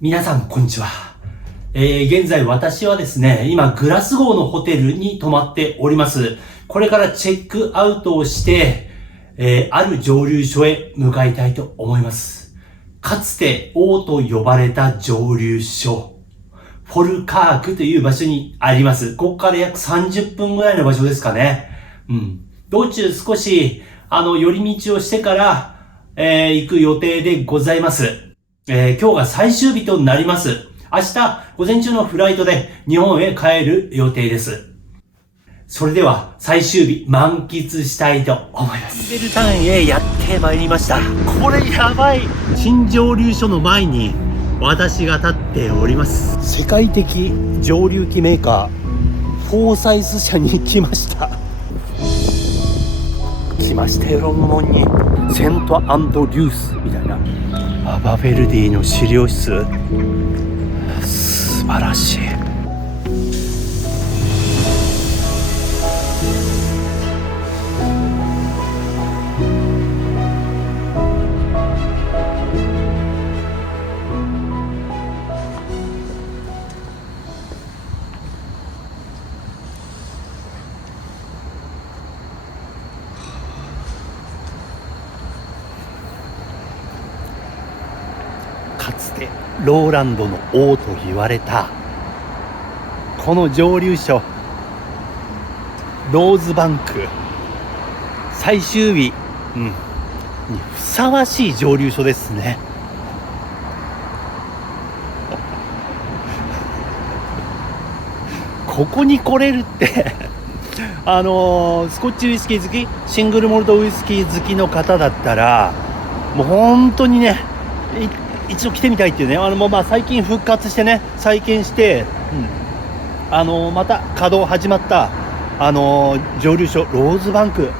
皆さん、こんにちは。現在私はですね、今グラスゴーのホテルに泊まっております。これからチェックアウトをして、ある蒸留所へ向かいたいと思います。かつて王と呼ばれた蒸留所、フォルカークという場所にあります。ここから約30分ぐらいの場所ですかね。道中少し、寄り道をしてから、行く予定でございます。今日が最終日となります。明日午前中のフライトで日本へ帰る予定です。それでは最終日満喫したいと思います。ベルタンへやってまいりました。これやばい。新蒸留所の前に私が立っております。世界的蒸留機メーカーフォーサイス社に来ました。来ましたよ。ロンドンにセントアンドリュースみたいなアバベルディの資料室、素晴らしい。かつてローランドの王と言われたこの蒸留所ローズバンク最終日、にふさわしい蒸留所ですね。ここに来れるってスコッチウイスキー好き、シングルモルトウイスキー好きの方だったらもう本当にね一度来てみたいっていうね。最近復活してね、再建して、また稼働始まった蒸留所ローズバンク。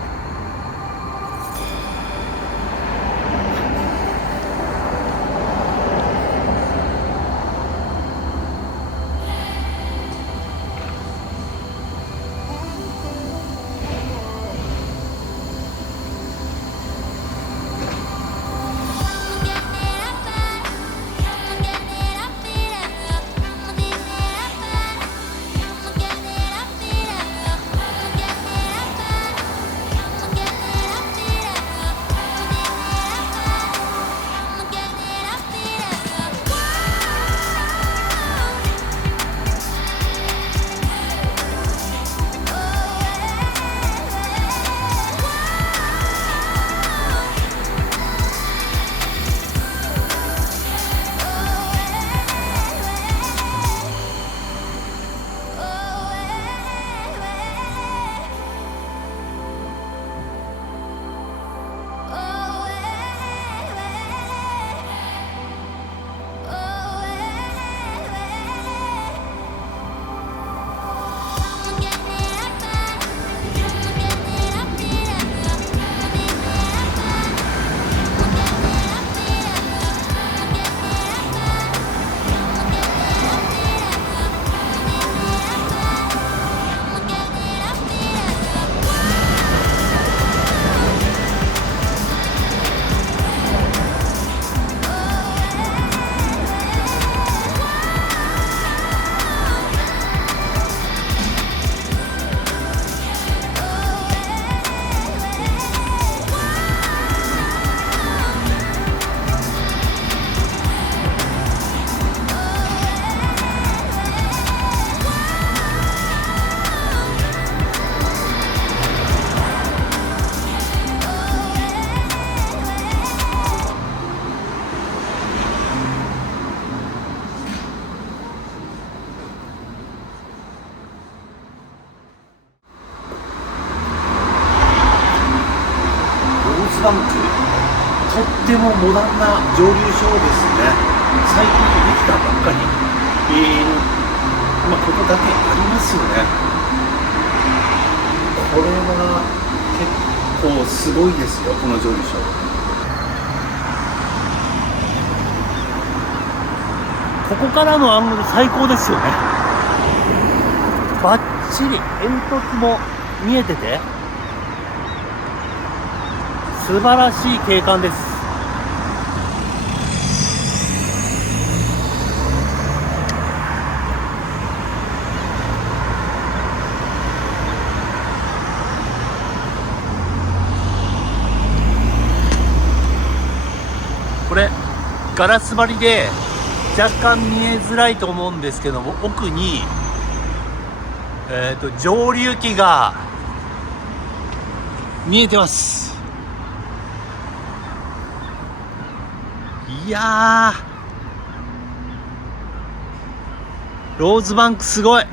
バンク、とってもモダンな蒸留所ですね。最近できたばっかり、ここだけありますよね。これは結構すごいですよ、この蒸留所。ここからのアングル最高ですよね。バッチリ煙突も見えてて素晴らしい景観です。れガラス張りで若干見えづらいと思うんですけども、奥に蒸留機が見えてます。いやー、ローズバンクすごい。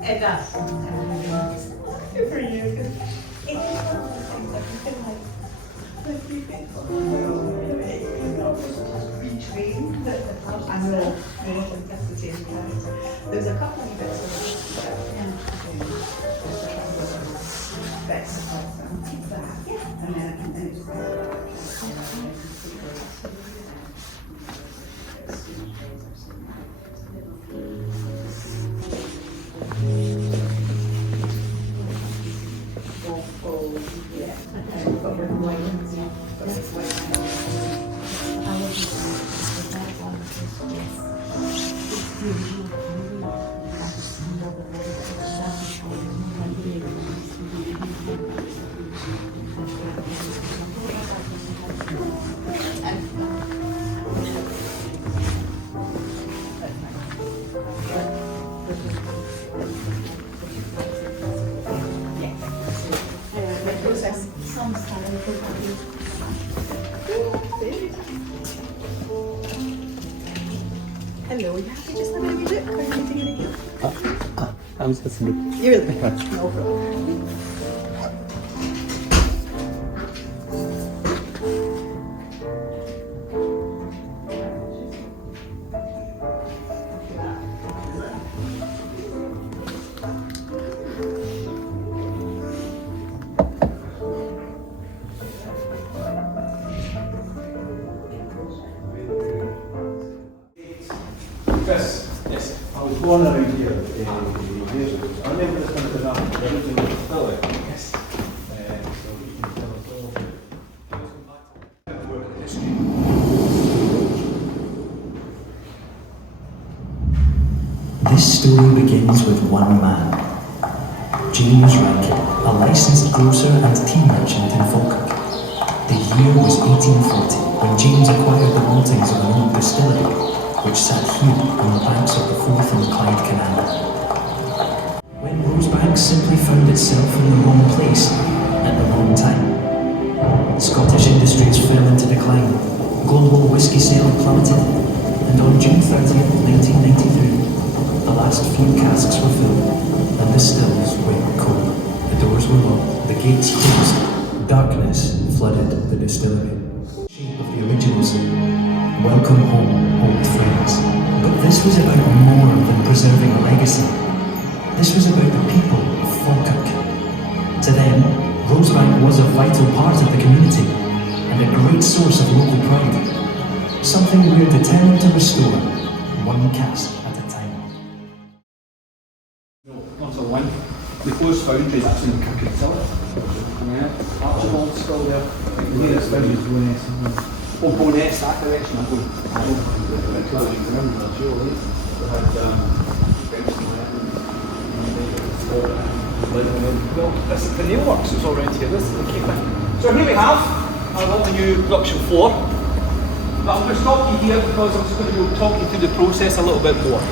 It does. Good for you. It is one of the things that you can like you can retrain and that's the same place. There's a couple of bits of bits of keep that and then it's Hello, you happy just having a wee look? How are you doing again? I was just looking. You're looking. No problem. Yes. I was born around here years ago. I remember this one as the original distillery. Yes. So you can tell us all about the history. This story begins with one man, James Rankin, a licensed grocer and tea merchant in Falkirk. The year was 1840 when James acquired the maltings of an old distillery, which sat here on the banks of the Forth and Clyde Canal. When Rosebank simply found itself in the wrong place at the wrong time. Scottish industries fell into decline, global whisky sale plummeted, and on June 30th, 1993, the last few casks were filled, and the stills went cold. The doors were locked, the gates closed, darkness flooded the distillery. Shape of the originals. Welcome home, old friends. But this was about more than preserving a legacy. This was about the people of Falkirk. To them, Rosebank was a vital part of the community and a great source of local pride. Something we were determined to restore, one cask at a time. Number one, the closed foundry, that's in the Kirk cellar. Yeah, Archibald's still there. Here it's foundry. Oh, Bonet's that direction, I'm going. Well, this is the nailworks that's all around here, this is the key thing. So here we have the new production floor. But I'm going to stop you here because I'm just going to go talk you through the process a little bit more.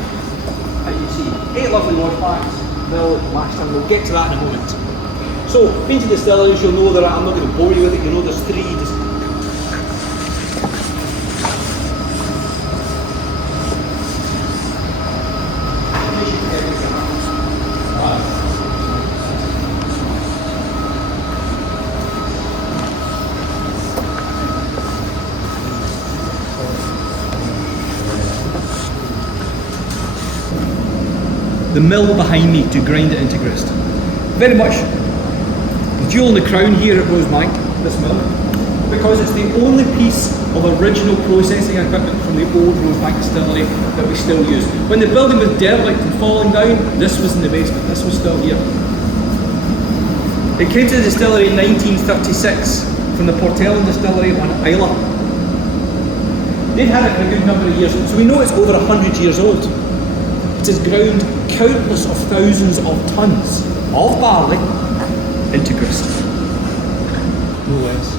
As you see, 8 lovely wash packs, well, last time, we'll get to that in a moment. So, been to distilleries, you'll know that I'm not going to bore you with it, you know there's 3 the mill behind me to grind it into grist. Very much the jewel in the crown here at Rosebank, this mill, because it's the only piece of original processing equipment from the old Rosebank distillery that we still use. When the building was derelict and falling down, this was in the basement, this was still here. It came to the distillery in 1936 from the Portellin distillery on Islay. They've had it for a good number of years, so we know it's over 100 years old. It has ground countless of thousands of tons of barley into grist. No less.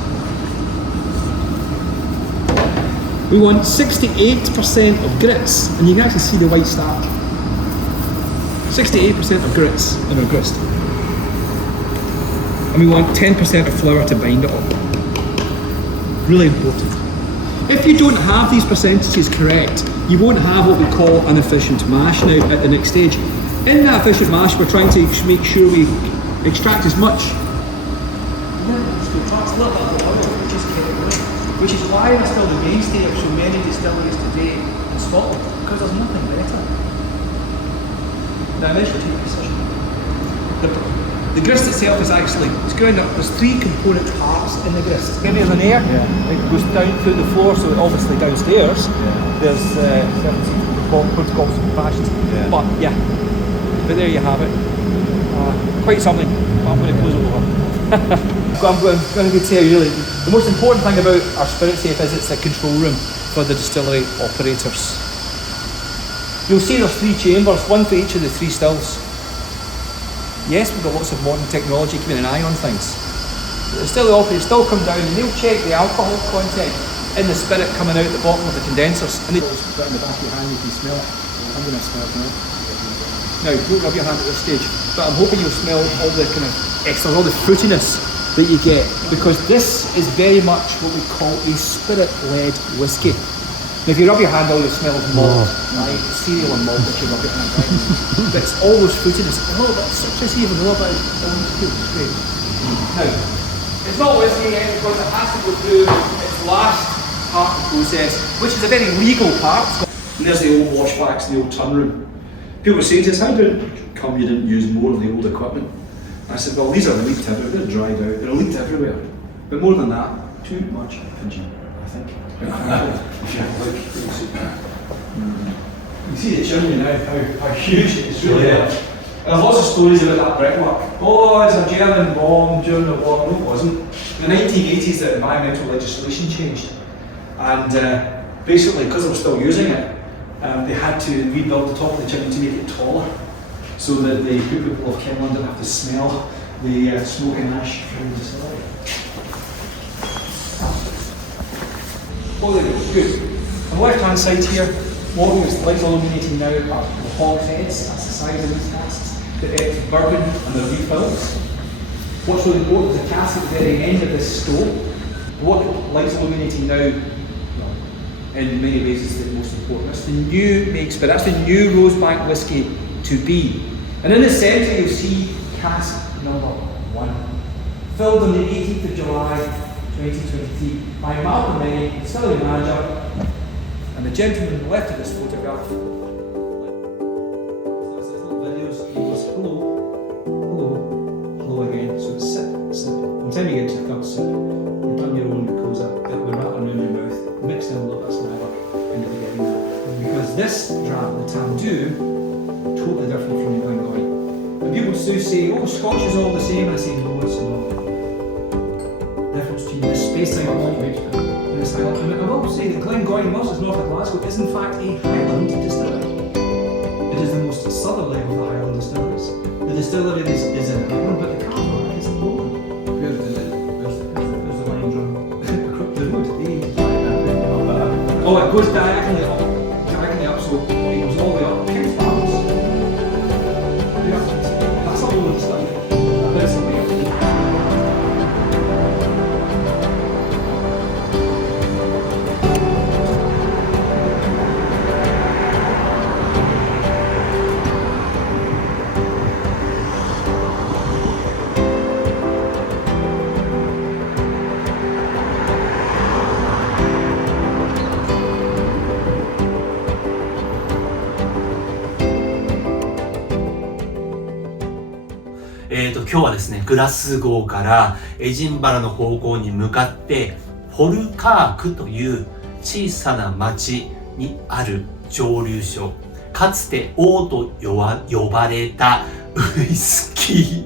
We want 68% of grits, and you can actually see the white starch. 68% of grits in our grist. And we want 10% of flour to bind it up. Really important. If you don't have these percentages correct, you won't have what we call an efficient mash now at the next stage. In that efficient mash, we're trying to make sure we extract as much. Which is why we're still the mainstay of so many distilleries today in Scotland, because there's nothing better. Now, eventually take a decision. The grist itself is actually, it's ground up, there's three component parts in the grist. It's heavier than air, it goes down through the floor, so obviously downstairs there's protocols and fashions. But yeah, but there you have it. Quite something. I'm going to close it over. I'm going to tell you really, the most important thing about our spirit safe is it's the control room for the distillery operators. You'll see there's three chambers, one for each of the three stills. Yes, we've got lots of modern technology keeping an eye on things. The distillery operators still come down and they'll check the alcohol content in the spirit coming out the bottom of the condensers. And they put in the back of your hand, you can smell it. I'm going to smell it now. Now, don't rub your hand at this stage, but I'm hoping you'll smell all the kind of extras, all the fruitiness that you get, because this is very much what we call a spirit-led whiskey. Now, if you rub your hand, all you'll smell is malt, right? Cereal and malt that you rub your hand, right? But it's all those fruitiness, a little bit of citrus, even a little bit of orange peel, it's great. Now, it's not whiskey yet because it has to go through its last part of the process, which is a very legal part. And there's the old washbacks in the old tun room. People were saying to us, how come you didn't use more of the old equipment? I said, well, these are leaked everywhere, they're dried out, they're leaked everywhere. But more than that, too much pigeon, I think. You see the chimney now, how huge it is, really. And there's lots of stories about that brickwork. Oh, it's a German bomb during the war. No, it wasn't. In the 1980s, the environmental legislation changed. And basically, because they were still using it, they had to rebuild the top of the chimney to make it taller, so that the people of Kenland didn't have to smell the smoke and ash from the distillery. Oh, there we go. Good. On the left-hand side here, what was lights illuminating now are the hogsheads. That's the size of these casks. The bourbon and the refills. What's really important is the cask at the very end of this stove. What lights illuminating now, in many ways, is the most important. That's the new make spirit. That's the new Rosebank whiskey to be. And in the centre, you'll see cask number 1, filled on the 18th of July 2023 by Malcolm Rennie, distillery manager, and the gentleman on the left of this photograph. There's little videos. He goes hello, hello, hello again. So it's sip, sip. By the time you get to the third sip, you've done your own glucosa, bit with rattling in your mouth, mixed in a little bit of saliva into the getting there. Because this draft, the Tamdhu, totally different from the Glengoyne. And people do say, oh, Scotch is all the same. I say, no, it's not. The difference between this spacing of malt and this Highland. And I will say that Glengoyne, whilst it's north of Glasgow, is in fact a Highland distillery. It is the most southerly of the Highland distilleries. The distillery is in Highland, but the Carver is in Lowland. Where's the line drum? The road. Oh, it goes diagonally up, so it goes all the way up. That's a Lowland distillery. That's the way up. 今日はですね、グラスゴーからエジンバラの方向に向かって、フォルカークという小さな町にある蒸留所、かつて王と呼ばれたウイスキー、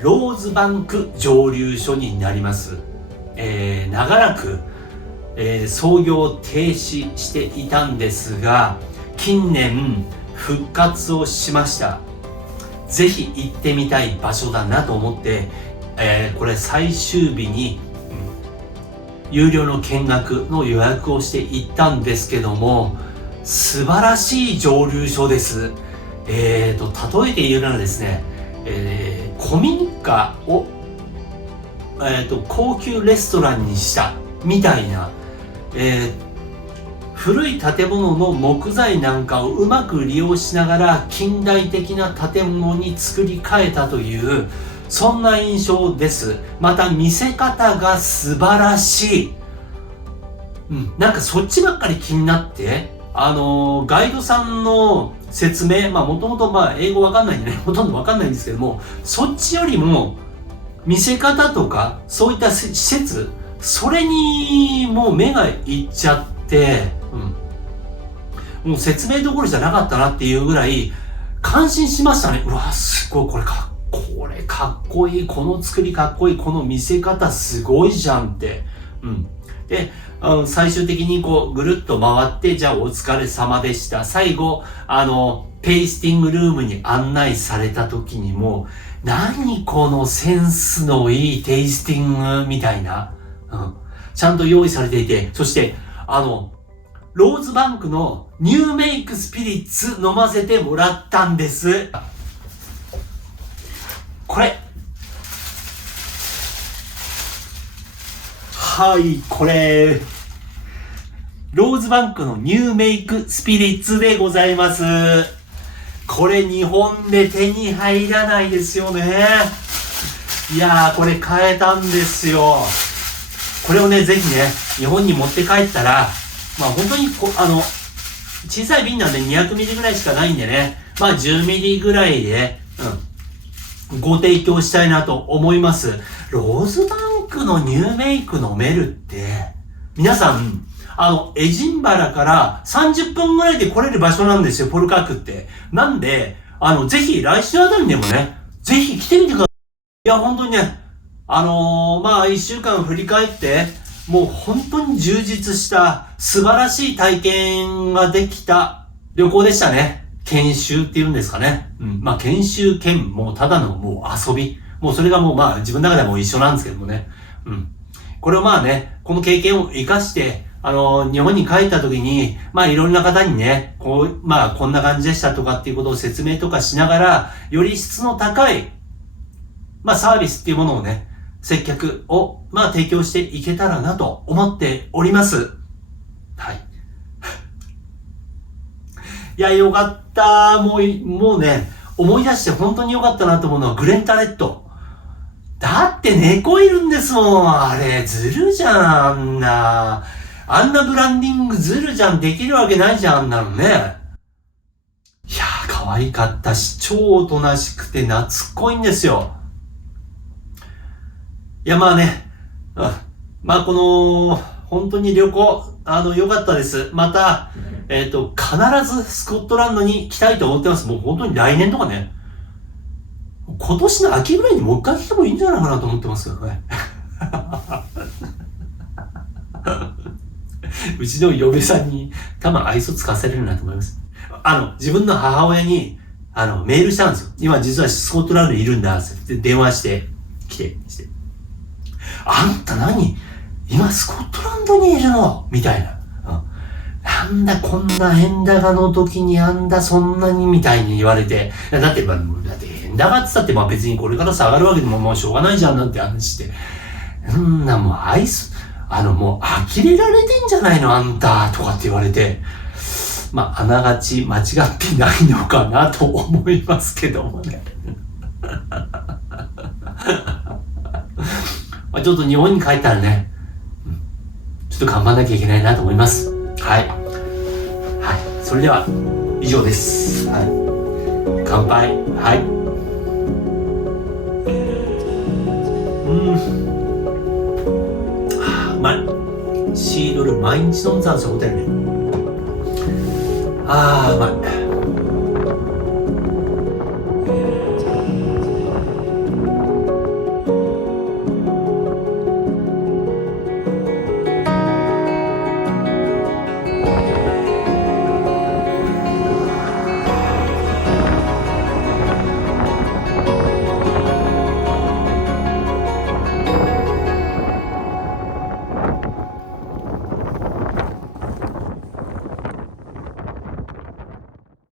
ローズバンク蒸留所になります。長らく、操業停止していたんですが、近年復活をしました。ぜひ行ってみたい場所だなと思って、これ最終日に、有料の見学の予約をして行ったんですけども、素晴らしい蒸留所です。例えて言うならですね、古民家を、高級レストランにしたみたいな、古い建物の木材なんかをうまく利用しながら近代的な建物に作り変えたという、そんな印象です。また見せ方が素晴らしい。なんかそっちばっかり気になって、ガイドさんの説明、もともと英語わかんないんでね、ほとんどわかんないんですけども、そっちよりも見せ方とかそういった施設、それにもう目がいっちゃって、もう説明どころじゃなかったなっていうぐらい感心しましたね。うわ、すごい、これかっこいい、この作りかっこいい、この見せ方すごいじゃんって。で、最終的にこうぐるっと回って、じゃあお疲れ様でした。最後、テイスティングルームに案内された時にも、何このセンスのいいテイスティングみたいな、ちゃんと用意されていて、そしてローズバンクのニューメイクスピリッツ飲ませてもらったんです。これ。はい、これ、ローズバンクのニューメイクスピリッツでございます。これ日本で手に入らないですよね。いやー、これ買えたんですよ。これをね、ぜひね、日本に持って帰ったら、本当に小さい瓶なんで200ミリぐらいしかないんでね、10ミリぐらいで、ご提供したいなと思います。ローズバンクのニューメイク飲めるって、皆さん、エジンバラから30分ぐらいで来れる場所なんですよ、ポルカークって。なんで、ぜひ来週あたりでもね、ぜひ来てみてください。いや、本当にね、1週間振り返って、もう本当に充実した素晴らしい体験ができた旅行でしたね。研修っていうんですかね。研修兼もうただのもう遊び。もうそれがもう自分の中ではもう一緒なんですけどもね。これをこの経験を活かして、日本に帰った時に、いろんな方にね、こんな感じでしたとかっていうことを説明とかしながら、より質の高い、サービスっていうものをね、接客を、提供していけたらなと思っております。はい。いや、よかった。もうね、思い出して本当によかったなと思うのはグレンタレット。だって猫いるんですもん。あれ、ずるじゃん、あんなブランディングずるじゃん。できるわけないじゃん、あんなのね。いやー、可愛かったし、超おとなしくて懐っこいんですよ。いや、この、本当に旅行、良かったです。また、必ずスコットランドに来たいと思ってます。もう本当に来年とかね。今年の秋ぐらいにもう一回来てもいいんじゃないかなと思ってますけどね。うちの嫁さんに多分愛想つかせれるなと思います。自分の母親に、メールしたんですよ。今実はスコットランドにいるんだって電話して、来て。あんた何今スコットランドにいるのみたいな。なんだこんな円高の時にそんなにみたいに言われて。だって円高って言ったって別にこれから下がるわけでももうしょうがないじゃんなんて話して。もうもう呆れられてんじゃないのあんたとかって言われて。あながち間違ってないのかなと思いますけどもね。ちょっと日本に帰ったらね、ちょっと頑張んなきゃいけないなと思います。はい。それでは、以上です。はい。乾杯。はい。うまい。シードル毎日飲んでたんですよ、ホテルで。うまい。